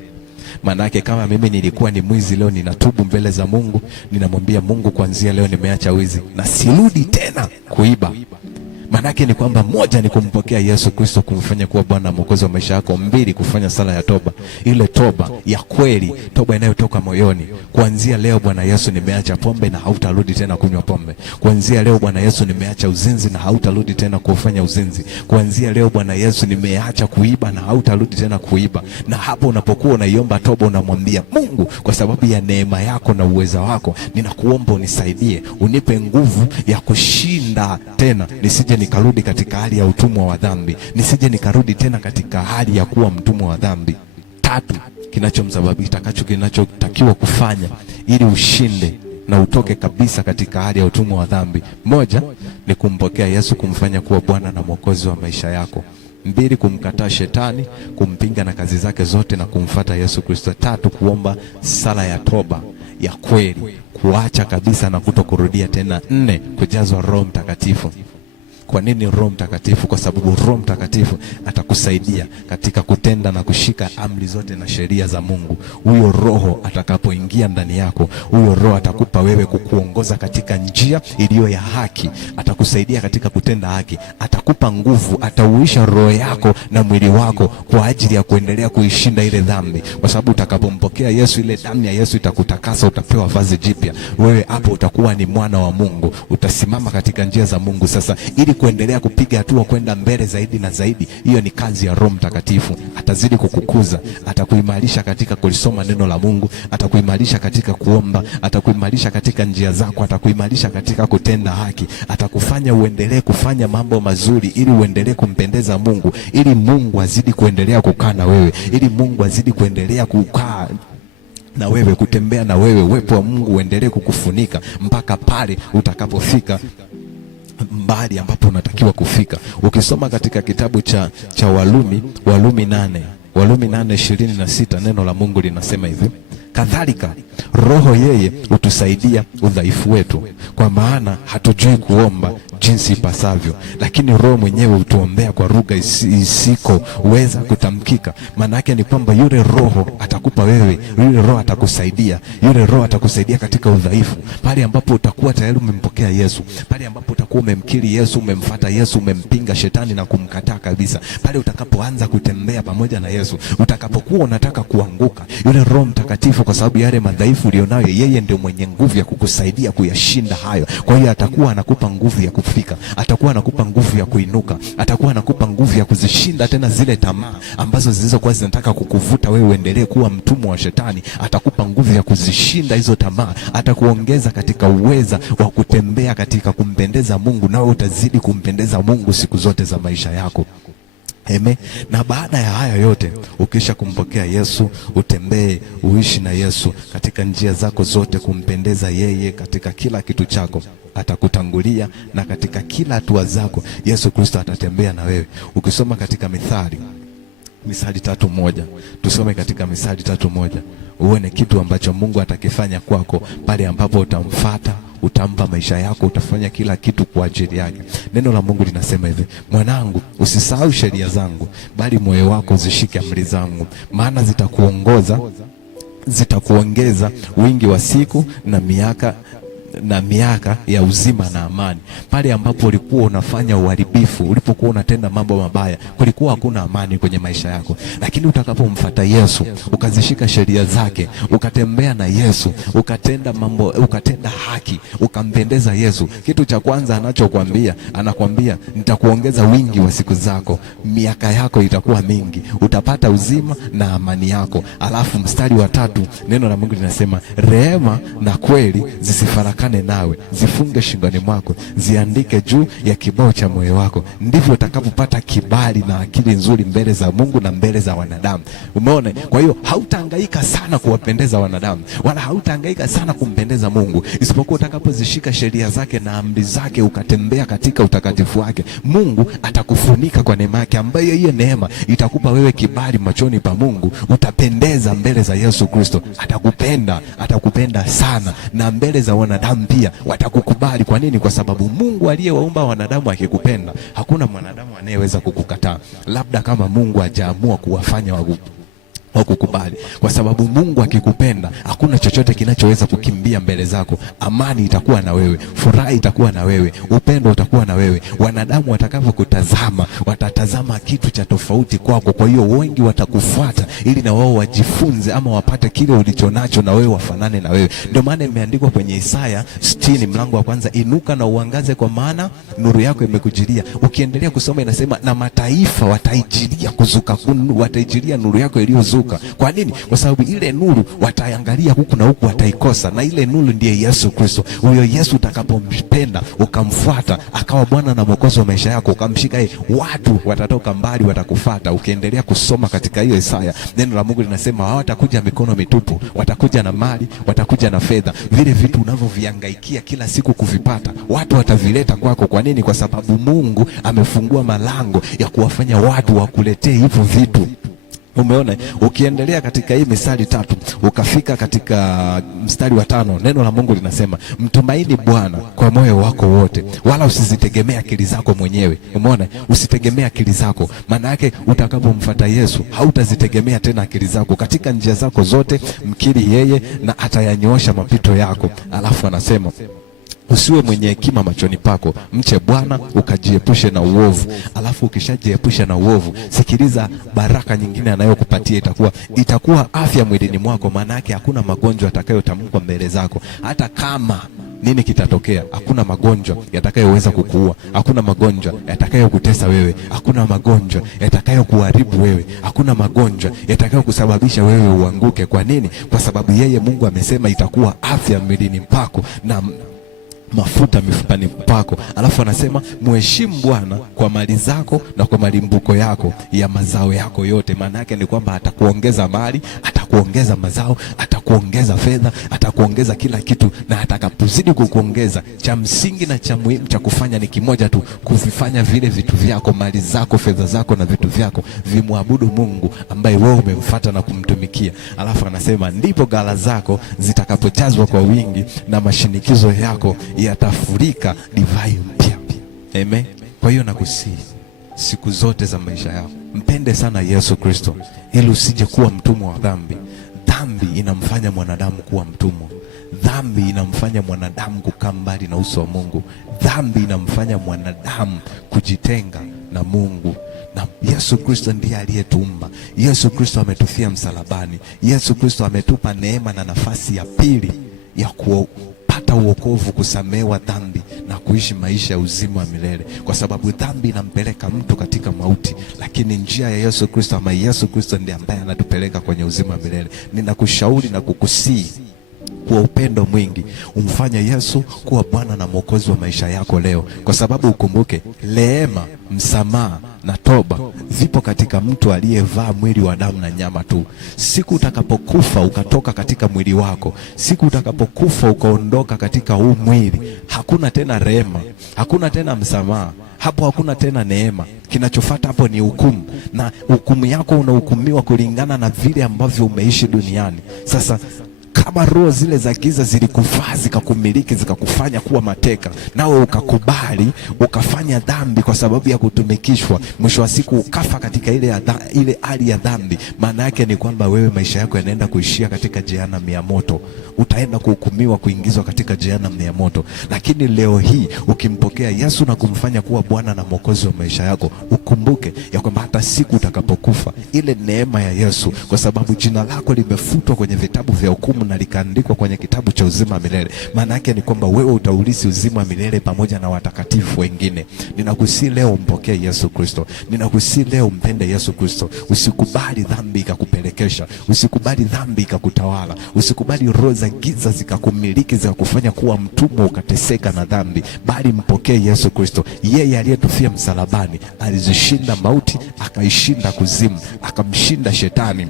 Maana yake kama mimi nilikuwa ni mwizi, leo ninatubu mbele za Mungu, ninamwambia Mungu, kuanzia leo nimeacha wizi na sirudi tena kuiba. Manake ni kwamba moja ni kumpokea Yesu Kristo, kumfanya kuwa Bwana Mwokozi wa maisha yako. 2, kufanya sala ya toba, ile toba ya kweli, toba inayotoka moyoni. Kuanzia leo Bwana Yesu, nimeacha pombe na hautarudi tena kunywa pombe. Kuanzia leo Bwana Yesu, nimeacha uzinzi na hautarudi tena kufanya uzinzi. Kuanzia leo Bwana Yesu, nimeacha kuiba na hautarudi tena kuiba. Na hapo unapokuwa unaiomba toba, unamwambia Mungu, kwa sababu ya neema yako na uweza wako, ninakuomba unisaidie, unipe nguvu ya kushinda tena, nisije nikarudi katika hali ya utumwa wa dhambi, nisije nikarudi tena katika hali ya kuwa mtumwa wa dhambi. 3, kinachotakiwa kufanya ili ushinde na utoke kabisa katika hali ya utumwa wa dhambi. 1 ni kumpokea Yesu, kumfanya kuwa Bwana na Mwokozi wa maisha yako. 2, kumkataa shetani, kumpinga na kazi zake zote na kumfuata Yesu Kristo. 3, kuomba sala ya toba ya kweli, kuacha kabisa na kutokurudia tena. 4, kujazwa Roho Mtakatifu. Kwa nini Roho Mtakatifu? Kwa sababu Roho Mtakatifu atakusaidia katika kutenda na kushika amri zote na sheria za Mungu. Huyo Roho atakapoingia ndani yako, huyo Roho atakupa wewe kukuongoza katika njia iliyo ya haki, atakusaidia katika kutenda haki, atakupa nguvu, atauisha roho yako na mwili wako kwa ajili ya kuendelea kuishinda ile dhambi. Kwa sababu utakapompokea Yesu, ile damu ya Yesu itakutakasa, utapewa vazi jipya. Wewe hapo utakuwa ni mwana wa Mungu, utasimama katika njia za Mungu. Sasa ili kuendelea kupiga hatua kwenda mbele zaidi na zaidi, hiyo ni kazi ya Roho Mtakatifu. Atazidi kukukuza, atakuimarisha katika kulisoma neno la Mungu, atakuimarisha katika kuomba, atakuimarisha katika njia zako, atakuimarisha katika kutenda haki, atakufanya uendelee kufanya mambo mazuri ili uendelee kumpendeza Mungu, ili Mungu azidi kuendelea kukaa na wewe, ili Mungu azidi kuendelea kukaa na wewe, kutembea na wewe, uwepo wa Mungu uendelee kukufunika mpaka pale utakapofika mbali ambapo unatakiwa kufika. Ukisoma katika kitabu cha Walumi 8:26 neno la Mungu linasema hivi: kadhalika Roho yeye hutusaidia udhaifu wetu, kwa maana hatujui kuomba jinsi ipasavyo, lakini Roho mwenyewe hutuombea kwa lugha isikoweza kutamkika. Maana yake ni kwamba yule Roho atakupa wewe, yule Roho atakusaidia, yule Roho atakusaidia katika udhaifu, pale ambapo utakuwa tayari umempokea Yesu, pale ambapo utakuwa umemkiri Yesu, umemfuata Yesu, umempinga shetani na kumkataa kabisa, pale utakapoanza kutembea pamoja na Yesu. Utakapokuwa unataka kuanguka, yule Roho Mtakatifu, kwa sababu yale madhaifu ulionayo, yeye ndio mwenye nguvu ya kukusaidia kuyashinda hayo. Kwa hiyo atakuwa anakupa nguvu ya kufika, atakuwa anakupa nguvu ya kuinuka, atakuwa anakupa nguvu ya kuzishinda tena zile tamaa ambazo zilizokuwa zinataka kukuvuta wewe uendelee kuwa mtumwa wa shetani. Atakupa nguvu ya kuzishinda hizo tamaa, atakuongeza katika uweza wa kutembea katika kumpendeza Mungu, nawe utazidi kumpendeza Mungu siku zote za maisha yako. Amen. Na baada ya haya yote, ukisha kumpokea Yesu, utembee uishi na Yesu katika njia zako zote, kumpendeza yeye katika kila kitu chako. Atakutangulia na katika kila hatua zako Yesu Kristo atatembea na wewe. Ukisoma katika Mithali 3:1, tusome katika Mithali 3:1, uone kitu ambacho Mungu atakifanya kwako pale ambapo utamfuata, utampa maisha yako, utafanya kila kitu kwa ajili yake. Neno la Mungu linasema hivi: mwanangu, usisahau sheria zangu, bali moyo wako uzishike amri zangu, maana zitakuongeza wingi wa siku na miaka ya uzima na amani. Pale ambapo ulikuwa unafanya uharibifu, ulipokuwa unatenda mambo mabaya, kulikuwa hakuna amani kwenye maisha yako. Lakini utakapomfuata Yesu, ukazishika sheria zake, ukatembea na Yesu, ukatenda haki, ukampendeza Yesu, kitu cha kwanza anakwambia nitakuongeza wingi wa siku zako, miaka yako itakuwa mingi, utapata uzima na amani yako. Alafu mstari wa 3, neno la Mungu linasema rehema na kweli zisifarakane nawe, zifunge shingoni mwako, ziandike juu ya kibao cha moyo wako, ndivyo utakapopata kibali na akili nzuri mbele za Mungu na mbele za wanadamu. Umeona? Kwa hiyo hautahangaika sana kuwapendeza wanadamu, wala hautahangaika sana kumpendeza Mungu, isipokuwa utakapozishika sheria zake na amri zake, ukatembea katika utakatifu wake. Mungu atakufunika kwa neema yake, ambayo hiyo neema itakupa wewe kibali machoni pa Mungu. Utapendeza mbele za Yesu Kristo, atakupenda sana, na mbele za wanadamu pia watakukubali. Kwa nini? Kwa sababu Mungu aliyewaumba wanadamu akikupenda, hakuna mwanadamu anayeweza kukukataa, labda kama Mungu hajaamua kuwafanya wakukubali. Kwa sababu Mungu akikupenda, hakuna chochote kinachoweza kukimbia mbele zako. Amani itakuwa na wewe, furaha itakuwa na wewe, upendo utakuwa na wewe. Wanadamu watakapokutazama, watatazama kitu cha tofauti kwako. Kwa hiyo wengi watakufuata ili na wao wajifunze ama wapate kile ulichonacho na wewe wafanane na wewe. Ndio maana imeandikwa kwenye Isaya 60 mlango wa 1, inuka na uangaze, kwa maana nuru yako imekujilia. Ukiendelea kusoma inasema na mataifa wataijilia wataijilia nuru yako iliyozuka. Kwa nini? Kwa sababu ile nuru wataangalia huku na huku, wataikosa, na ile nuru ndiye Yesu Kristo. Huyo Yesu utakapompenda, ukamfuata, akawa Bwana na Mwokozi wa maisha yako, ukamshika yeye, watu watatoka mbali watakufuata. Ukiendelea kusoma katika hiyo Isaya, neno la Mungu linasema hawatakuja mikono mitupu, watakuja na mali, watakuja na fedha. Vile vitu unavyovihangaikia kila siku kuvipata, watu watavileta kwako. Kwa nini? Kwa sababu Mungu amefungua malango ya kuwafanya watu wakuletee hivyo vitu. Umeona? Ukiendelea katika hii Mithali 3 ukafika katika mstari wa 5, neno la Mungu linasema mtumaini Bwana kwa moyo wako wote, wala usizitegemea akili zako mwenyewe. Umeona? Usitegemea akili zako. Maana yake utakapomfuata Yesu, hautazitegemea tena akili zako. Katika njia zako zote mkiri yeye, na atayanyoosha mapito yako. Alafu anasema usiwe mwenye hekima machoni pako, mche Bwana ukajiepushe na uovu. Alafu ukishajiepusha na uovu, sikiliza baraka nyingine anayokupatia, itakuwa afya mwilini mwako. Maana yake hakuna magonjwa yatakayotamkwa mbele zako. Hata kama nini kitatokea, hakuna magonjwa yatakayoweza kukuua, hakuna magonjwa yatakayokutesa wewe, hakuna magonjwa yatakayokuharibu wewe, hakuna magonjwa yatakayokusababisha wewe uanguke. Kwa nini? Kwa sababu yeye Mungu amesema itakuwa afya mwilini pako na mafuta mifupani pako. Alafu anasema mheshimu Bwana kwa mali zako na kwa malimbuko yako ya mazao yako yote. Maana yake ni kwamba atakuongeza mali, atakuongeza mazao, atakuongeza fedha, atakuongeza kila kitu. Na atakapozidi kukuongeza, cha msingi na cha muhimu cha kufanya ni kimoja tu, kuvifanya vile vitu vyako, mali zako, fedha zako na vitu vyako vimwabudu Mungu ambaye wewe umemfuata na kumtumikia. Alafu anasema ndipo ghala zako zitakapojazwa kwa wingi na mashinikizo yako yatafurika divai mpya. Amen. Kwa hiyo nakusihi siku zote za maisha yako mpende sana Yesu Kristo, ili usije kuwa mtumwa wa dhambi. Dhambi inamfanya mwanadamu kuwa mtumwa. Dhambi inamfanya mwanadamu kukaa mbali na uso wa Mungu. Dhambi inamfanya mwanadamu kujitenga na Mungu. Na Yesu Kristo ndiye aliyetuumba. Yesu Kristo ametufia msalabani. Yesu Kristo ametupa neema na nafasi ya pili ya kupata uokovu, kusamehewa dhambi na kuishi maisha ya uzima wa milele. Kwa sababu dhambi inampeleka mtu katika mauti, lakini njia ya Yesu Kristo, ama Yesu Kristo ndiye ambaye anatupeleka kwenye uzima wa milele. Ninakushauri na kukusihi kwa upendo mwingi umfanye Yesu kuwa Bwana na Mwokozi wa maisha yako leo, kwa sababu ukumbuke rehema, msamaha na toba vipo katika mtu aliyevaa mwili wa damu na nyama tu. Siku utakapokufa ukatoka katika mwili wako, siku utakapokufa ukaondoka katika huu mwili, hakuna tena rehema, hakuna tena msamaha, hapo hakuna tena neema. Kinachofuata hapo ni hukumu, na hukumu yako unahukumiwa kulingana na vile ambavyo umeishi duniani. Sasa kama roho zile za giza zilikuvaa zikakumiliki zikakufanya kuwa mateka, nawe ukakubali ukafanya dhambi kwa sababu ya kutumikishwa, mwisho wa siku ukafa katika ile hali ya dhambi, maana yake ni kwamba wewe maisha yako yanaenda kuishia katika jehanamu ya moto. Utaenda kuhukumiwa kuingizwa katika jehanamu ya moto. Lakini leo hii ukimpokea Yesu na kumfanya kuwa Bwana na Mwokozi wa maisha yako, ukumbuke ya kwamba hata siku utakapokufa, ile neema ya Yesu, kwa sababu jina lako limefutwa kwenye vitabu vya hukumu na likaandikwa kwenye kitabu cha uzima milele, maana yake ni kwamba wewe utaurithi uzima milele pamoja na watakatifu wengine. Ninakusihi leo umpokee Yesu Kristo. Ninakusihi leo umpende Yesu Kristo. Usikubali dhambi ikakupelekesha, usikubali dhambi ikakutawala, usikubali roho za giza zikakumiliki zikakufanya kuwa mtumwa ukateseka na dhambi, bali mpokee Yesu Kristo. Yeye aliyetufia msalabani alizishinda mauti, akaishinda kuzimu, akamshinda shetani,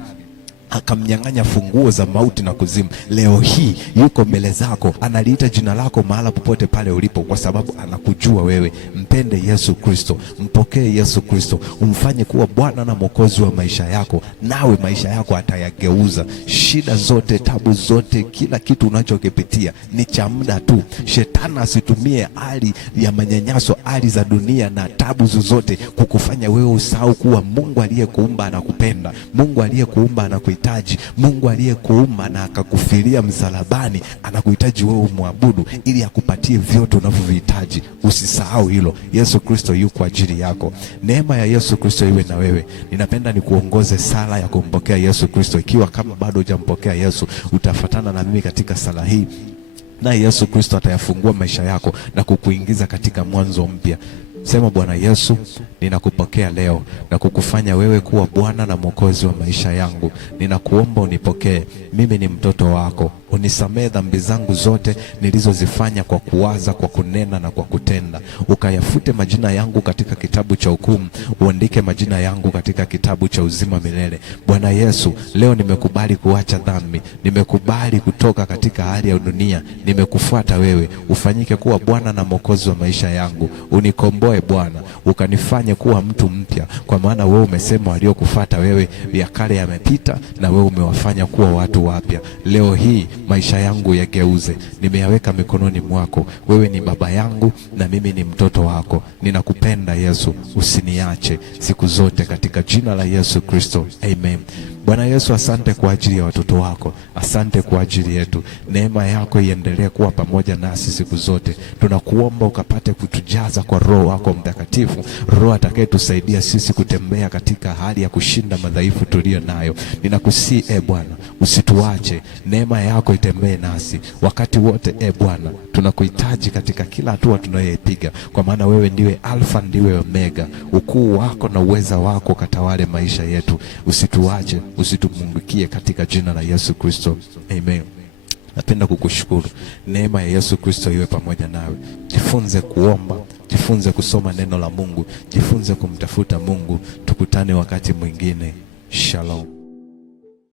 akamnyang'anya funguo za mauti na kuzimu. Leo hii yuko mbele zako, analiita jina lako mahala popote pale ulipo, kwa sababu anakujua wewe. Mpende Yesu Kristo, mpokee Yesu Kristo, umfanye kuwa Bwana na Mwokozi wa maisha yako, nawe maisha yako atayageuza. Shida zote, tabu zote, kila kitu unachokipitia ni cha muda tu. Shetani asitumie hali ya manyanyaso, hali za dunia na tabu zozote kukufanya wewe usahau kuwa Mungu aliyekuumba anakupenda, Mungu aliyekuumba anakuhitaji, Mungu aliyekuumba na akakufilia msalabani anakuhitaji wewe umwabudu ili akupatie vyote unavyohitaji. Usisahau hilo. Yesu Kristo yuko kwa ajili yako. Neema ya Yesu Kristo iwe na wewe. Ninapenda nikuongoze sala ya kumpokea Yesu Kristo. Ikiwa kama bado hujampokea Yesu, utafuatana na mimi katika sala hii, na Yesu Kristo atayafungua maisha yako na kukuingiza katika mwanzo mpya. Sema: Bwana Yesu, ninakupokea leo na kukufanya wewe kuwa Bwana na Mwokozi wa maisha yangu. Ninakuomba unipokee. Mimi ni mtoto wako. Unisamehe dhambi zangu zote nilizozifanya kwa kuwaza, kwa kunena na kwa kutenda. Ukayafute majina yangu katika kitabu cha hukumu, uandike majina yangu katika kitabu cha uzima milele. Bwana Yesu, leo nimekubali kuacha dhambi, nimekubali kutoka katika hali ya dunia, nimekufuata wewe. Ufanyike kuwa Bwana na Mwokozi wa maisha yangu. Unikomboe Bwana, ukanifanye kuwa mtu mpya, kwa maana wewe umesema waliokufuata wewe ya kale yamepita na wewe umewafanya kuwa watu wapya. Leo hii maisha yangu yageuze, nimeyaweka mikononi mwako. Wewe ni baba yangu na mimi ni mtoto wako. Ninakupenda Yesu, usiniache siku zote, katika jina la Yesu Kristo, amen. Bwana Yesu, asante kwa ajili ya watoto wako, asante kwa ajili yetu. Neema yako iendelee kuwa pamoja nasi siku zote. Tunakuomba ukapate kutujaza kwa Roho wako Mtakatifu, Roho atakayetusaidia sisi kutembea katika hali ya kushinda madhaifu tuliyo nayo. Ninakusihi Bwana, usituache. Neema yako itembee nasi wakati wote Bwana. Tunakuhitaji katika kila hatua tunayoipiga, kwa maana wewe ndiwe Alfa, ndiwe Omega. Ukuu wako na uweza wako katawale maisha yetu. Usituache, usitupungukie, katika jina la Yesu Kristo, amen. Napenda kukushukuru. Neema ya Yesu Kristo iwe pamoja nawe. Jifunze kuomba, jifunze kusoma neno la Mungu, jifunze kumtafuta Mungu. Tukutane wakati mwingine. Shalom.